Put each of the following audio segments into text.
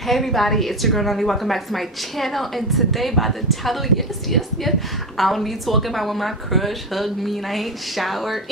Hey everybody, it's your girl Nani. Welcome back to my channel, and today by the title, yes, I don't be talking about when my crush hugged me and I ain't showered.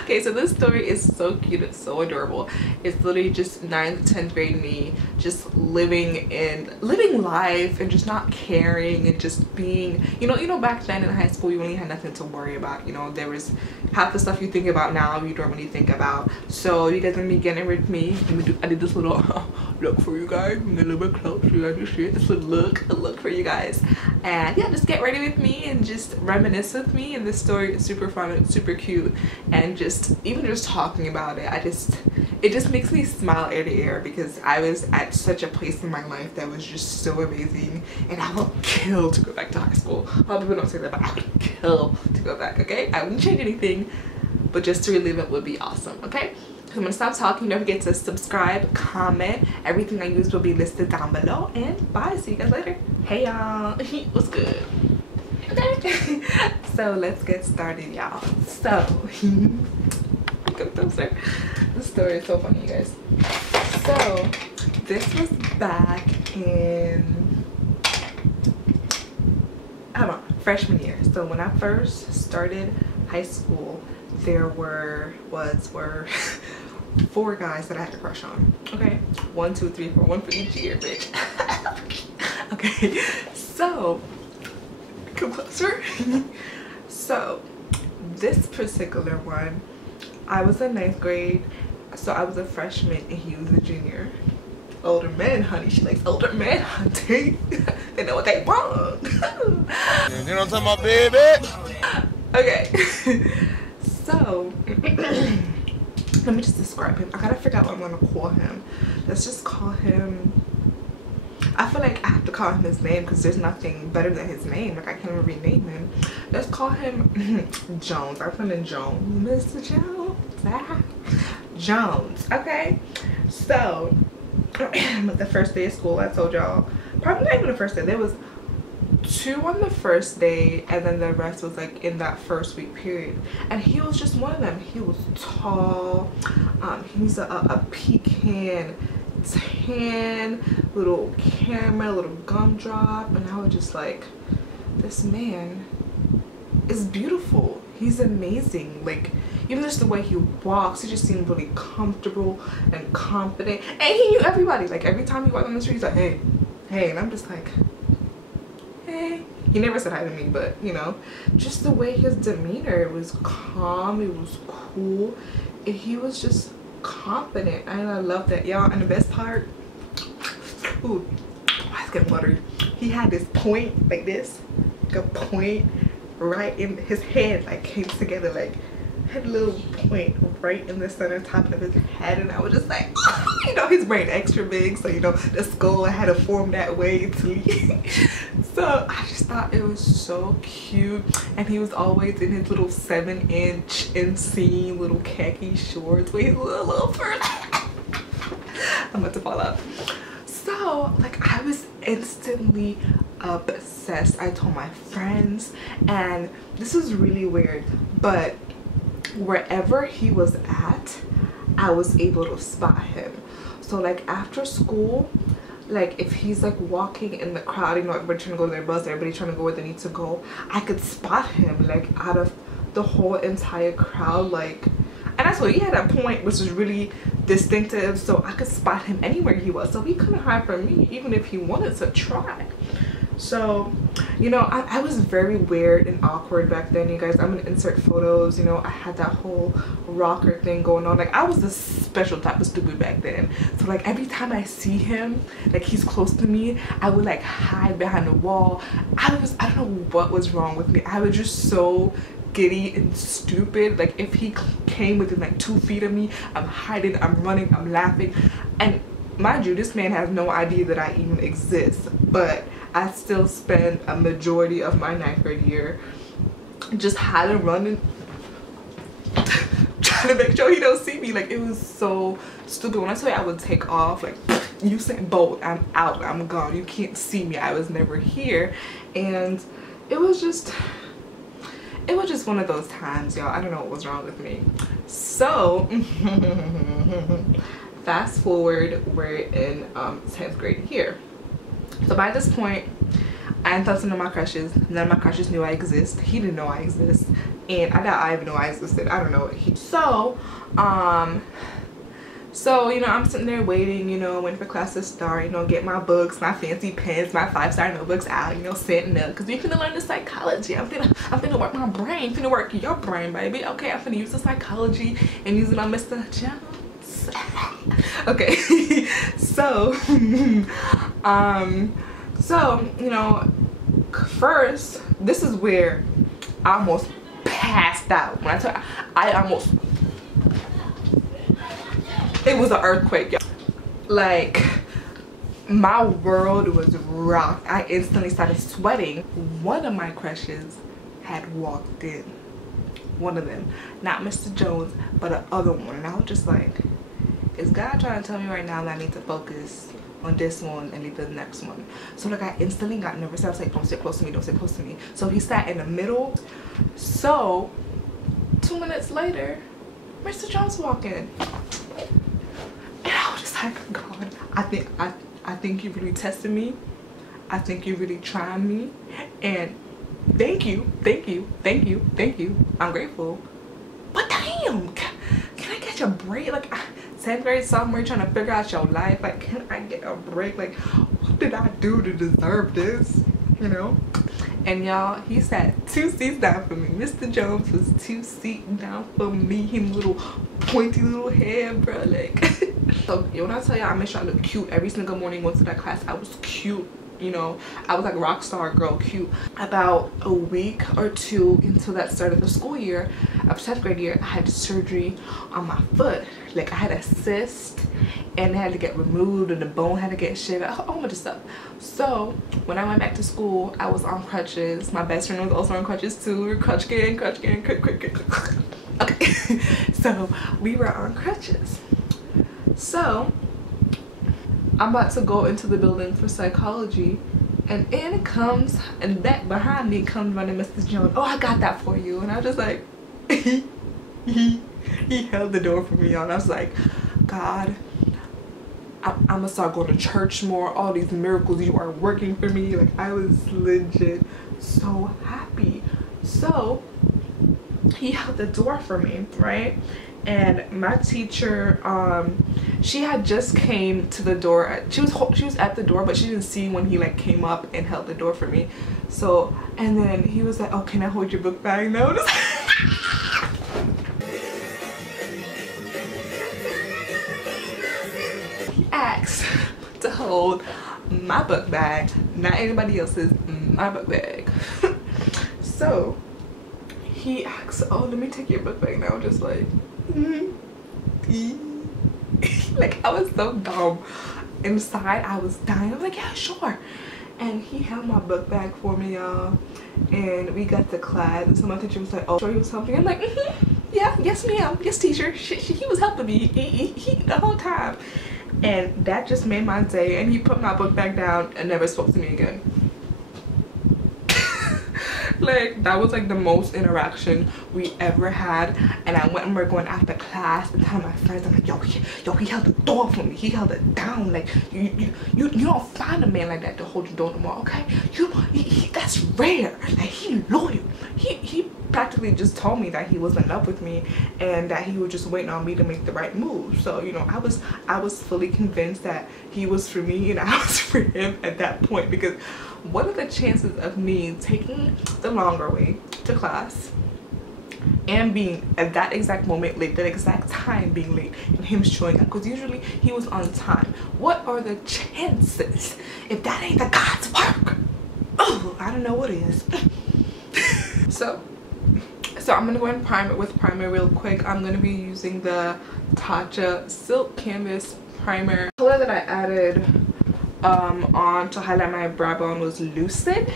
Okay, so this story is so cute, it's so adorable. It's literally just 9th, 10th grade me just living life and just not caring and just being, you know, back then in high school you really had nothing to worry about. You know, there was half the stuff you think about now you don't really think about. So you guys gonna be getting with me. I did this little look for you guys, a little bit close. You guys just see this little look for you guys, and yeah, just get ready with me and just reminisce with me. And this story is super fun, it's super cute, and even just talking about it, it just makes me smile ear to ear, because I was at such a place in my life that was just so amazing, and I would kill to go back to high school. A lot of people don't say that, but I would kill to go back. Okay, I wouldn't change anything, but just to relive it would be awesome. Okay, so I'm gonna stop talking. Don't forget to subscribe, comment. Everything I use will be listed down below, and bye. See you guys later. Hey y'all. What's good? Okay. So let's get started, y'all. So come closer. This story is so funny, you guys. So this was back in, I don't know, freshman year. So when I first started high school, there were 4 guys that I had a crush on. Okay, 1, 2, 3, 4, 1 for each year, bitch. Okay, so come closer. So this particular one, I was in 9th grade, so I was a freshman and he was a junior. Older men, honey. She likes older men, honey. They know what they want. You know what I'm talking about, baby? Okay. So let me just describe him. I gotta figure out what I'm gonna call him. Let's just call him, I feel like I have to call him his name because there's nothing better than his name. Like, I can't even rename him. Let's call him Jones. I put in Jones. Mr. Jones. Ah. Jones. Okay. So the first day of school, I told y'all, probably not even the first day. There was 2 on the first day, and then the rest was like in that first week period. And he was just one of them. He was tall. He was a pecan tan, little camera, little gumdrop, and I was just like, this man is beautiful. He's amazing. Like, even just the way he walks, he just seemed really comfortable and confident, and he knew everybody. Like, every time he walked on the street, he's like, hey, and I'm just like, hey. He never said hi to me, but you know, just the way his demeanor, it was calm, it was cool, and he was just confident, and I love that, y'all. And the best part, ooh, it's getting watery. He had this point like this, like a point right in his head, like came together, like had a little point right in the center top of his head, and I was just like, oh, you know, his brain extra big, so you know the skull had to form that way too. So I just thought it was so cute, and he was always in his little 7-inch inseam little khaki shorts with his little fur. I'm about to fall out. So like, I was instantly obsessed. I told my friends, and this is really weird, but wherever he was at, I was able to spot him. So like, after school, like if he's like walking in the crowd, you know, everybody trying to go to their bus, everybody trying to go where they need to go, I could spot him like out of the whole entire crowd. Like, and that's what he had, a point which was really distinctive, so I could spot him anywhere he was, so he couldn't hide from me even if he wanted to try. So, you know, I was very weird and awkward back then, you guys. I'm gonna insert photos. You know, I had that whole rocker thing going on. Like, I was a special type of stupid back then. So like, every time I see him, like he's close to me, I would like hide behind the wall. I don't know what was wrong with me. I was just so giddy and stupid. Like, if he came within like 2 feet of me, I'm hiding, I'm running, I'm laughing. And mind you, this man has no idea that I even exist, but I still spend a majority of my 9th grade year just hiding, running, trying to make sure he don't see me. Like, it was so stupid. When I tell you I would take off, like, Usain Bolt, I'm out, I'm gone, you can't see me, I was never here. And it was just one of those times, y'all. I don't know what was wrong with me. So fast forward, we're in 10th grade here. So by this point, I hadn't told some of my crushes. None of my crushes knew I exist. He didn't know I exist, and I doubt I even know I existed. I don't know. So you know, I'm sitting there waiting, you know, waiting for class to start, you know, get my books, my fancy pens, my 5-star notebooks out, you know, sitting up, because we finna learn the psychology. I'm finna work my brain, finna work your brain, baby. Okay, I'm finna use the psychology and use it on Mr. Jones. Okay. So you know, first, this is where I almost passed out. When I tell you, I almost, it was an earthquake, y'all. Like, my world was rocked. I instantly started sweating. One of my crushes had walked in. One of them, not Mr. Jones, but the other one. And I was just like, is God trying to tell me right now that I need to focus on this one and leave the next one? So like, I instantly got nervous. I was like, don't sit close to me, don't sit close to me. So he sat in the middle. So 2 minutes later, Mr. Jones walked in. And I was just like, God, I think you really tested me. I think you really tried me. And thank you. I'm grateful. But damn, can I catch a break? Like, 10th grade sophomore, trying to figure out your life. Like, can I get a break? Like, what did I do to deserve this? You know? And y'all, he sat 2 seats down for me. Mr. Jones was 2 seats down for me. Him little pointy little head, bro. Like, so when I tell y'all, I made sure I look cute every single morning. Went to that class, I was cute. You know, I was like rock star girl cute. About a week or 2 until that started the school year of 10th grade year, I had surgery on my foot. Like, I had a cyst and it had to get removed and the bone had to get shaved, a whole bunch of stuff. So when I went back to school, I was on crutches. My best friend was also on crutches too. We were crutch gang. Okay. So we were on crutches. So I'm about to go into the building for psychology, and in it comes, and back behind me comes running Mr. Jones. Oh, I got that for you. And I was just like, he held the door for me on. I was like, God, I'm gonna start going to church more. All these miracles, you are working for me. Like, I was legit so happy. So he held the door for me, right? And my teacher, she had just came to the door. She was at the door, but she didn't see when he like came up and held the door for me. So, and then he was like, oh, can I hold your book bag now? He asked to hold my book bag, not anybody else's, my book bag. So he asked, oh, let me take your book bag now. Just like, like, I was so dumb. Inside I was dying. I was like, yeah, sure. And he held my book bag for me, y'all. And we got to class, and so my teacher was like, oh, sure, he was helping. I'm like, yeah, yes ma'am, yes teacher. He was helping me he the whole time. And that just made my day. And he put my book bag down and never spoke to me again. Like, that was like the most interaction we ever had. And I went and we're going after class and telling my friends, I'm like, yo, he held the door for me. He held it down. Like, you don't find a man like that to hold your door no more, okay? That's rare. Like, he loyal. He practically just told me that he was in love with me and that he was just waiting on me to make the right move. So, you know, I was fully convinced that he was for me and I was for him at that point, because what are the chances of me taking the longer way to class and being at that exact moment late, that exact time being late, and him showing up? Because usually he was on time. What are the chances if that ain't the God's work? Oh, I don't know what is. So I'm gonna go ahead and prime it with primer real quick. I'm gonna be using the Tatcha Silk Canvas Primer. The color that I added on to highlight my brow bone was Lucid.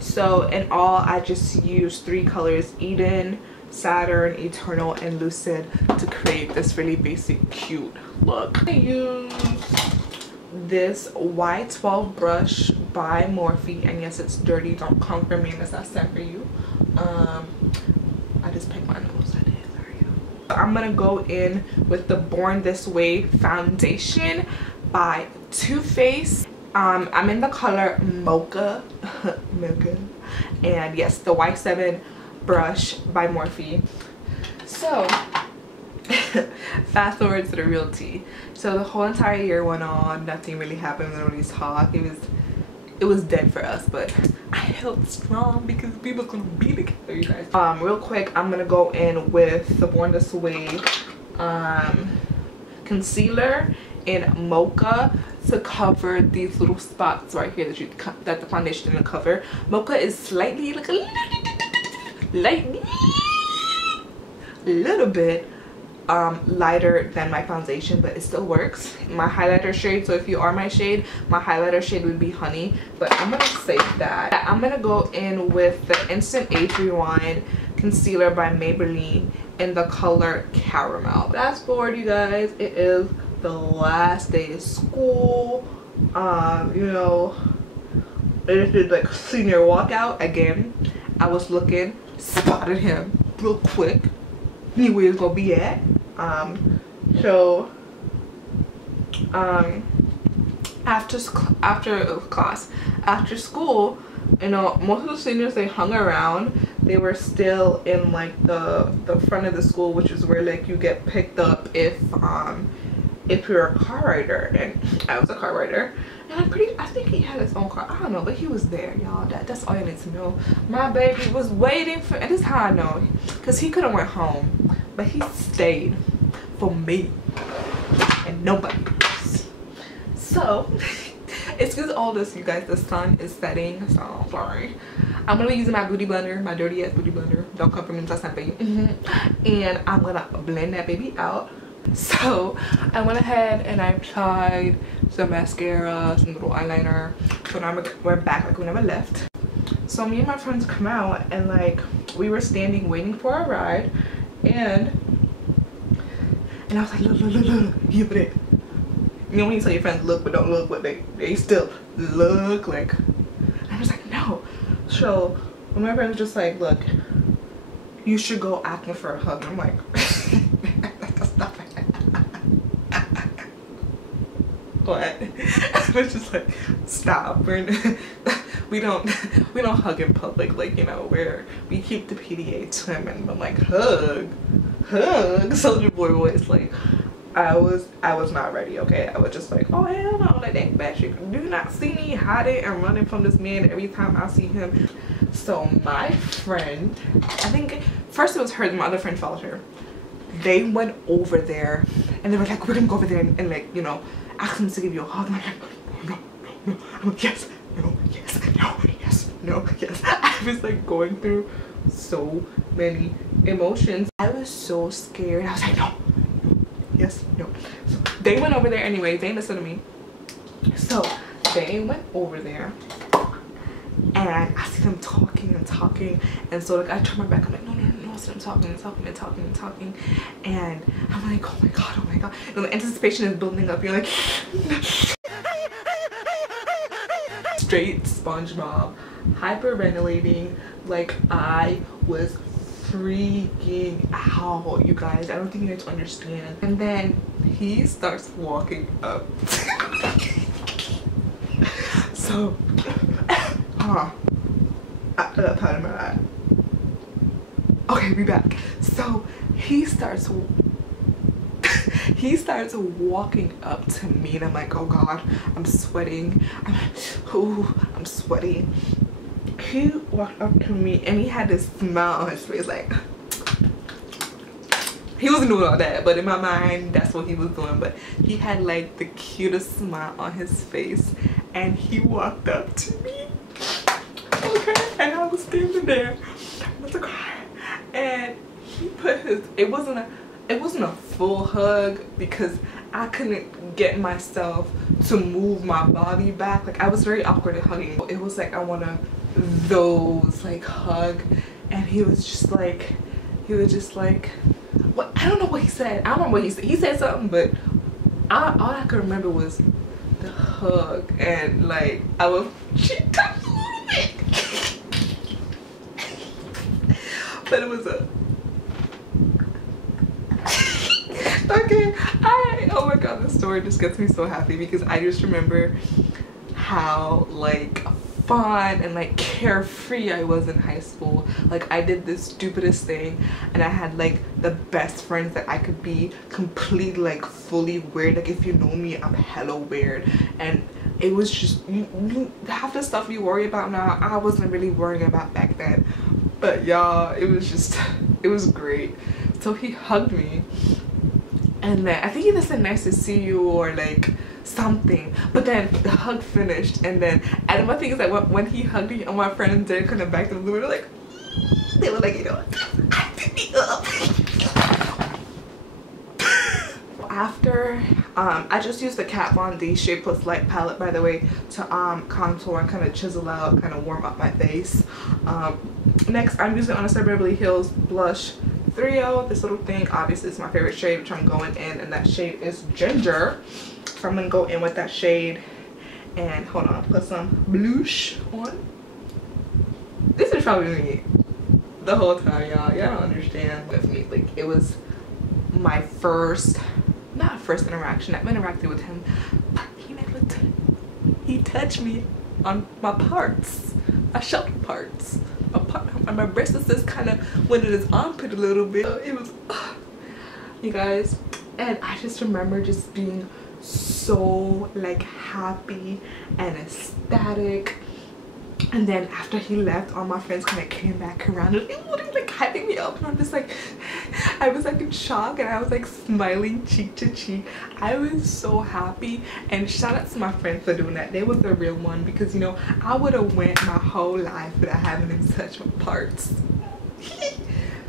So in all, I just used 3 colors: Eden, Saturn, Eternal, and Lucid to create this really basic cute look. I use this Y12 brush by Morphe, and yes, it's dirty. Don't come for me unless I sent for you. I just picked my nose. I did. Sorry. I'm gonna go in with the Born This Way foundation by Too Faced. I'm in the color Mocha. Mocha. And yes, the Y7 brush by Morphe. So fast forward to the real tea. So the whole entire year went on, nothing really happened, nobody's talk. It was dead for us, but I held strong because we were gonna be together, you guys. Real quick, I'm gonna go in with the Born This Way concealer in Mocha to cover these little spots right here that the foundation didn't cover. Mocha is slightly, like a little bit lighter than my foundation, but it still works. My highlighter shade, so if you are my shade, my highlighter shade would be Honey, but I'm gonna save that. I'm gonna go in with the Instant Age Rewind concealer by Maybelline in the color Caramel. Fast forward, you guys, it is the last day of school. You know, it is like senior walkout again. I was looking, spotted him real quick, knew where he was gonna be at. After school, you know, most of the seniors, they hung around. They were still in like the front of the school, which is where like you get picked up if you're a car rider, and I was a car rider. And I think he had his own car. I don't know, but he was there, y'all. That's all you need to know. My baby was waiting for, and this is how I know, because he could have went home, but he stayed for me and nobody else. So excuse all this, you guys. The sun is setting, so I'm sorry. I'm gonna be using my beauty blender, my dirty ass beauty blender. Don't come for me unless I pay you. And I'm gonna blend that baby out. So I went ahead and I applied some mascara, some little eyeliner. So now we're back like we never left. So me and my friends come out, and like we were standing waiting for a ride, and I was like, look, you put it. You know when you tell your friends look but don't look, but they still look like. I was like, no. So my friend was just like, look, you should go asking for a hug. And I'm like, that's not fair. What? I was just like, stop. We don't hug in public, like, you know, where we keep the PDA trim. And I'm like, hug, Soldier Boy voice. Like, I was not ready. Okay, I was just like, oh hell no, like that bitch, do not see me hiding and running from this man every time I see him. So my friend, I think first it was her, my other friend followed her. They went over there and they were like, we're gonna go over there and like, you know, ask him to give you a hug. I'm like, no. I'm like, yes, no, yes, no, yes, no, yes. I was like going through so many emotions. I was so scared. I was like, no, yes, no. So they went over there anyway. They listened to me. So they went over there, and I see them talking, and so like I turn my back. I'm like, no. So I'm talking, and I'm like, oh my god. And the anticipation is building up. You're like, straight SpongeBob, hyperventilating. Like I was freaking out, you guys. I don't think you guys understand. And then he starts walking up. So part of my eye. Okay, be back. So he starts walking up to me, and I'm like, oh god, I'm sweating. I'm sweating. He walked up to me and he had this smile on his face, like he wasn't doing all that, but in my mind that's what he was doing. But he had like the cutest smile on his face, and he walked up to me, okay, and I was standing there with the car, and he put his, it wasn't a full hug because I couldn't get myself to move my body back. Like I was very awkward at hugging. It was like I want to those like hug, and he was just like what, I don't know what he said. I don't remember what he said. He said something, but all I could remember was the hug, and like I was touched a little bit. But it was Oh my god, this story just gets me so happy because I just remember how like fun and like carefree I was in high school. Like I did the stupidest thing and I had like the best friends that I could be, completely like fully weird. Like if you know me, I'm hella weird, and it was just half the stuff you worry about now I wasn't really worrying about back then. But y'all, it was great. So he hugged me and then I think he just said nice to see you or like something, but then the hug finished, and my thing is that when he hugged me, all my friends did kind of back to the blue, they were like, you know, pick me up. After I just used the Kat Von D Shape Plus Light palette, by the way, to contour and kind of chisel out, kind of warm up my face. Next I'm using Anastasia Beverly Hills blush 3.0. This little thing obviously is my favorite shade, which I'm going in, and that shade is Ginger. So I'm gonna go in with that shade and hold on, put some blush on. This is probably me the whole time, y'all. Y'all don't understand with me. Like it was my not first interaction. I've interacted with him, but he touched me on my parts, my shoulder parts, my breast is kind of went in his armpit a little bit. It was, you guys, and I just remember just being so like happy and ecstatic. And then after he left, all my friends kind of came back around and they were like hyping me up, and I'm just like, I was like in shock, and I was like smiling cheek to cheek. I was so happy, and shout out to my friends for doing that. They was the real one, because you know I would have went my whole life without having him touch my parts.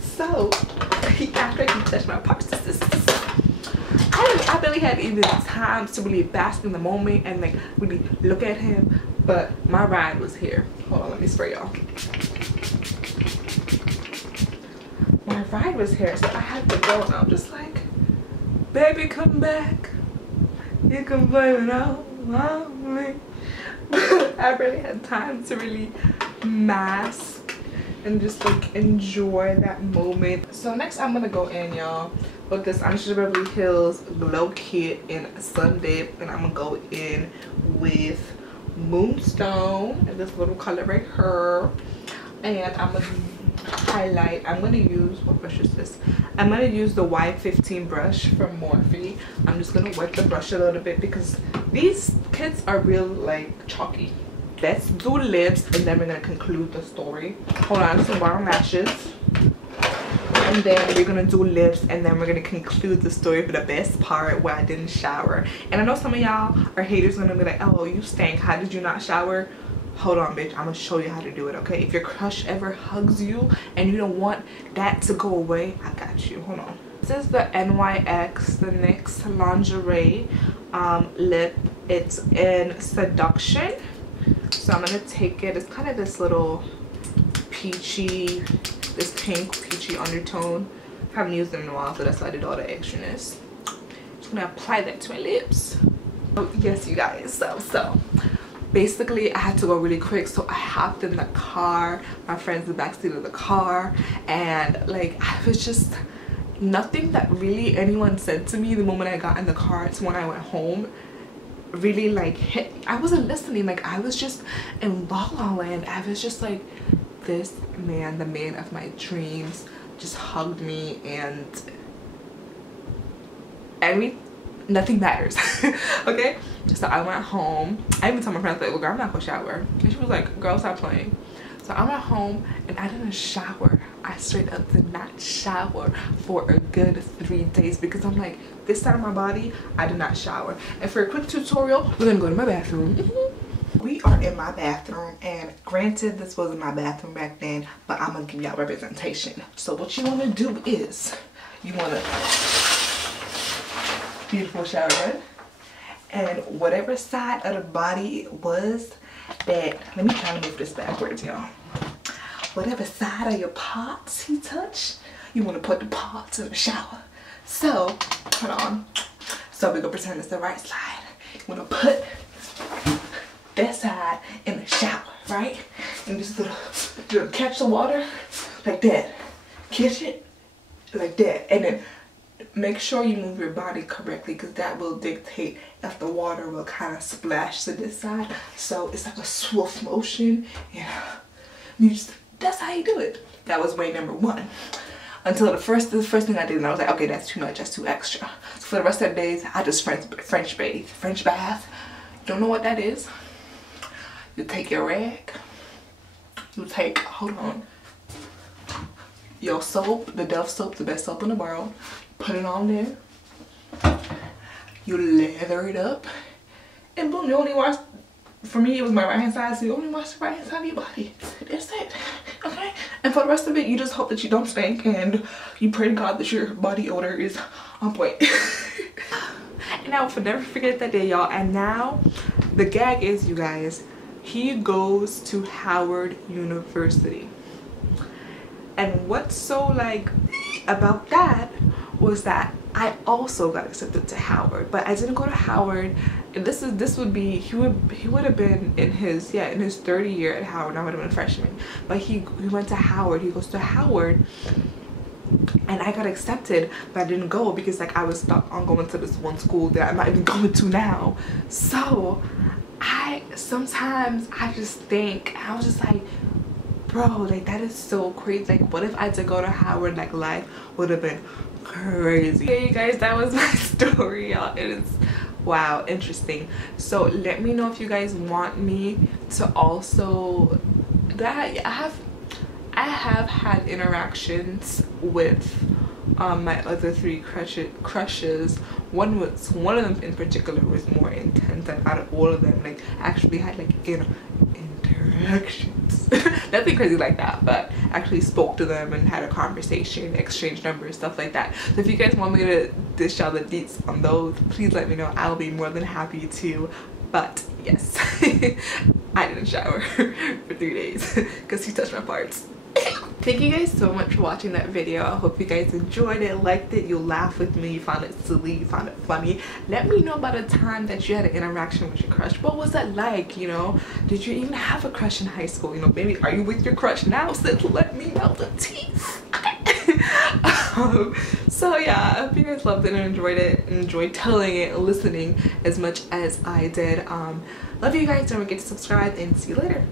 So after he touched my parts, I barely had even time to really bask in the moment and like really look at him, but my ride was here. Hold on, let me spray y'all. My ride was here, so I had to go, and I'm just like, baby, come back. You can blame it all on me. I really had time to really mask and just like enjoy that moment. So next I'm gonna go in, y'all, with this Anastasia Beverly Hills Glow Kit in Sundipped, and I'm gonna go in with Moonstone and this little color right here, and I'm gonna highlight. I'm gonna use, what brush is this? I'm gonna use the Y15 brush from Morphe. I'm just gonna wet the brush a little bit because these kits are real like chalky. Let's do lips and then we're gonna conclude the story. Hold on, some brown lashes, and then we're gonna do lips, and then we're gonna conclude the story for the best part where I didn't shower. And I know some of y'all are haters gonna be like, oh, you stank, how did you not shower? Hold on, bitch, I'm gonna show you how to do it, okay? If your crush ever hugs you and you don't want that to go away, I got you. Hold on. This is the NYX, the NYX Lingerie lip. It's in Seduction. So I'm gonna take it. It's kind of this little peachy, this pink peachy undertone. I haven't used them in a while, so that's why I did all the extraness. Just gonna apply that to my lips. Oh, yes, you guys. So basically I had to go really quick, so I hopped in the car, my friend's in the backseat of the car, and like I was just, nothing that really anyone said to me the moment I got in the car to when I went home really like hit. I wasn't listening. Like I was just in La La Land. I was just like, this man, the man of my dreams, just hugged me, and nothing matters. Okay, so I went home. I even told my friends, like, well girl, I'm not gonna shower, and she was like, girl, stop playing. So I went home and I didn't shower. I straight up did not shower for a good 3 days because I'm like, this side of my body, I did not shower. And for a quick tutorial, we're gonna go to my bathroom. We are in my bathroom, and granted this wasn't my bathroom back then, but I'm gonna give y'all representation. So what you wanna do is, you wanna, beautiful shower head, and whatever side of the body it was that, let me try to move this backwards, y'all. Whatever side of your parts he touched, you want to put the parts in the shower. So, hold on. So we're gonna pretend it's the right side. You want to put that side in the shower, right? And just you're gonna catch the water like that. Catch it like that, and then make sure you move your body correctly, because that will dictate if the water will kind of splash to this side. So it's like a swift motion, and that's how you do it. That was way number one. Until the first thing I did, and I was like, okay, that's too much, that's too extra. So for the rest of the days, I just French bathe. French bath. Don't know what that is? You take your rag. You take, hold on, your soap, the Dove soap, the best soap in the world. Put it on there. You lather it up. And boom, you only wash, for me it was my right hand side, so you only wash the right hand side of your body. That's it. Okay? And for the rest of it, you just hope that you don't stink, and you pray to God that your body odor is on point. And I will never forget that day, y'all. And now the gag is, you guys, he goes to Howard University. And what's so like about that was that I also got accepted to Howard, but I didn't go to Howard. And this would be, he would have been in his third year at Howard. I would have been a freshman, but he went to Howard. He goes to Howard, and I got accepted, but I didn't go because like I was stuck on going to this one school that I'm not even going to now. So sometimes I just think, I was just like, bro, like that is so crazy. Like what if I did go to Howard, like life would have been crazy. Okay, you guys, that was my story, y'all. It is, wow, interesting. So let me know if you guys want me to also, I have had interactions with my other three crushes. One of them in particular was more intense, and out of all of them, like actually had like interactions. Nothing crazy like that, but actually spoke to them and had a conversation, exchanged numbers, stuff like that. So if you guys want me to dish out the deets on those, please let me know. I'll be more than happy to. But yes, I didn't shower for 3 days because he touched my parts. Thank you guys so much for watching that video. I hope you guys enjoyed it, liked it, you laughed with me, you found it silly, you found it funny. Let me know about a time that you had an interaction with your crush. What was that like, you know? Did you even have a crush in high school? You know, maybe are you with your crush now? So let me know the teeth. So yeah, I hope you guys loved it and enjoyed it, and enjoyed telling it and listening as much as I did. Love you guys. Don't forget to subscribe, and see you later.